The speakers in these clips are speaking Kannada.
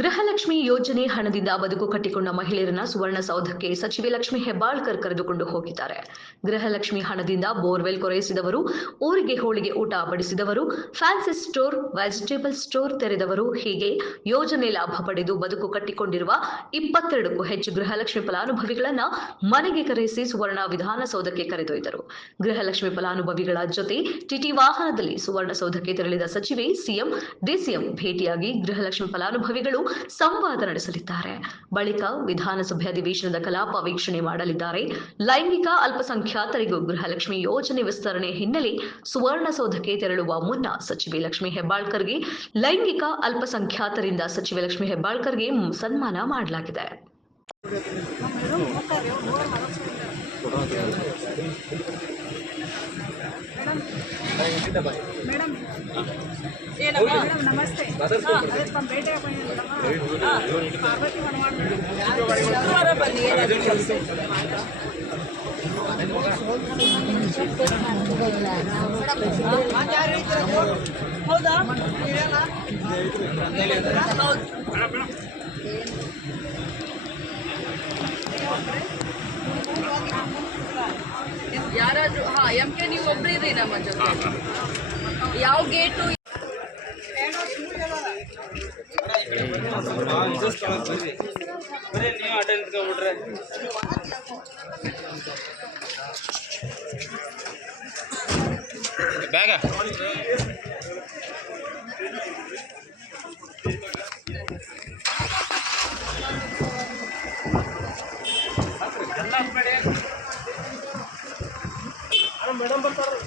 ಗೃಹಲಕ್ಷ್ಮಿ ಯೋಜನೆ ಹಣದಿಂದ ಬದುಕು ಕಟ್ಟಿಕೊಂಡ ಮಹಿಳೆಯರನ್ನ ಸುವರ್ಣಸೌಧಕ್ಕೆ ಸಚಿವೆ ಲಕ್ಷ್ಮಿ ಹೆಬ್ಬಾಳ್ಕರ್ ಕರೆದುಕೊಂಡು ಹೋಗಿದ್ದಾರೆ. ಗೃಹಲಕ್ಷ್ಮಿ ಹಣದಿಂದ ಬೋರ್ವೆಲ್ ಕೊರೆಯಿಸಿದವರು, ಊರಿಗೆ ಹೋಳಿಗೆ ಊಟ ಬಡಿಸಿದವರು, ಫ್ಯಾನ್ಸಿ ಸ್ಟೋರ್, ವೆಜಿಟೇಬಲ್ ಸ್ಟೋರ್ ತೆರೆದವರು, ಹೀಗೆ ಯೋಜನೆ ಲಾಭ ಪಡೆದು ಬದುಕು ಕಟ್ಟಿಕೊಂಡಿರುವ 22ಕ್ಕೂ ಹೆಚ್ಚು ಗೃಹಲಕ್ಷ್ಮಿ ಫಲಾನುಭವಿಗಳನ್ನ ಮನೆಗೆ ಕರೆಸಿ ಸುವರ್ಣ ವಿಧಾನಸೌಧಕ್ಕೆ ಕರೆದೊಯ್ದರು. ಗೃಹಲಕ್ಷ್ಮಿ ಫಲಾನುಭವಿಗಳ ಜೊತೆ ಟಿಟಿ ವಾಹನದಲ್ಲಿ ಸುವರ್ಣಸೌಧಕ್ಕೆ ತೆರಳಿದ ಸಚಿವೆ ಸಿಎಂ, ಡಿಸಿಎಂ ಭೇಟಿಯಾಗಿ ಗೃಹಲಕ್ಷ್ಮಿ ಫಲಾನುಭವಿಗಳು ಸಂವಾದ ನಡೆಸಲಿದ್ದಾರೆ. ಬಳಿಕ ವಿಧಾನಸಭೆ ಅಧಿವೇಶನದ ಕಲಾಪ ವೀಕ್ಷಣೆ ಮಾಡಲಿದ್ದಾರೆ. ಲೈಂಗಿಕ ಅಲ್ಪಸಂಖ್ಯಾತರಿಗೂ ಗೃಹಲಕ್ಷ್ಮಿ ಯೋಜನೆ ವಿಸ್ತರಣೆ ಹಿನ್ನೆಲೆ ಸುವರ್ಣಸೌಧಕ್ಕೆ ತೆರಳುವ ಮುನ್ನ ಸಚಿವೆ ಲಕ್ಷ್ಮಿ ಹೆಬ್ಬಾಳ್ಕರ್ಗೆ ಲೈಂಗಿಕ ಅಲ್ಪಸಂಖ್ಯಾತರಿಂದ ಸಚಿವೆ ಲಕ್ಷ್ಮಿ ಹೆಬ್ಬಾಳ್ಕರ್ಗೆ ಸನ್ಮಾನ ಮಾಡಲಾಗಿದೆ. ನಮಸ್ತೆ. ಹೌದಾ? ಯಾರಾದ್ರೂ MK ನೀವು ಒಬ್ರಿದ್ರಿ ನಮ್ಮ ಜೊತೆ. ಯಾವ ಗೇಟು ಬ್ಯಾಗ ಮೇಡಮ್ ಬರ್ತಾರೆ.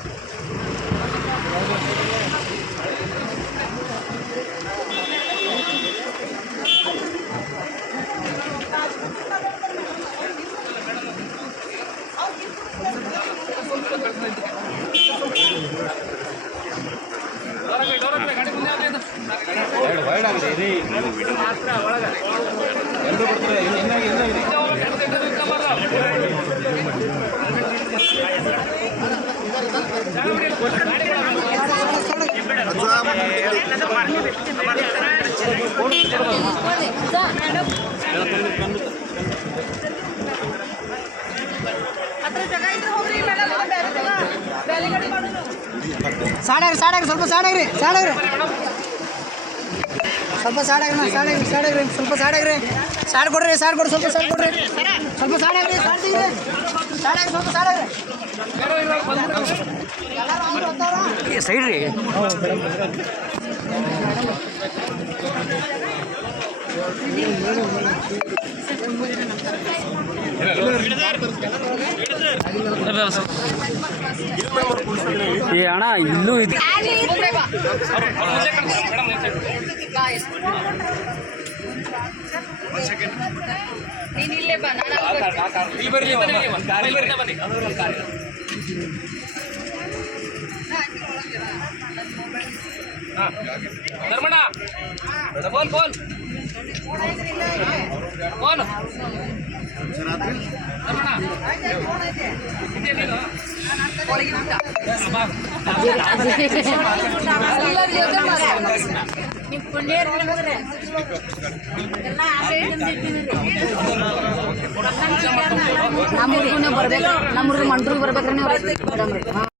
ಸಾಡಾಗ್ರಿ ಸ್ವಲ್ಪ ಸಾಡಾಗ್ರಿ ಸ್ವಲ್ಪ ಸಾಡ್ ಕೊಡ್ರಿ ಸ್ವಲ್ಪ ಸಾಡ್ ಕೊಡ್ರಿ ಸ್ವಲ್ಪ ಸಾಡಾಗ್ರಿ ಸ್ವಲ್ಪ ಸಾಡಾಗ್ರಿ ಸೈಡ್ ರೀ. ಅಣ್ಣ ಇಲ್ಲೂ ಇದೆ. ನೀನ್ ಇಲ್ಲೇ ಬಾ, ಧರ್ಮಣ್ಣ ಫೋನ್ ಫೋನ್ ಫೋನ್ ನಮ್ಮೂರ್ಗೂ ಬರ್ಬೇಕು, ನಮ್ಮೂರಿಗೆ ಮಂಡ್ರಿಗೆ ಬರ್ಬೇಕ್ರಿ ನೀವು.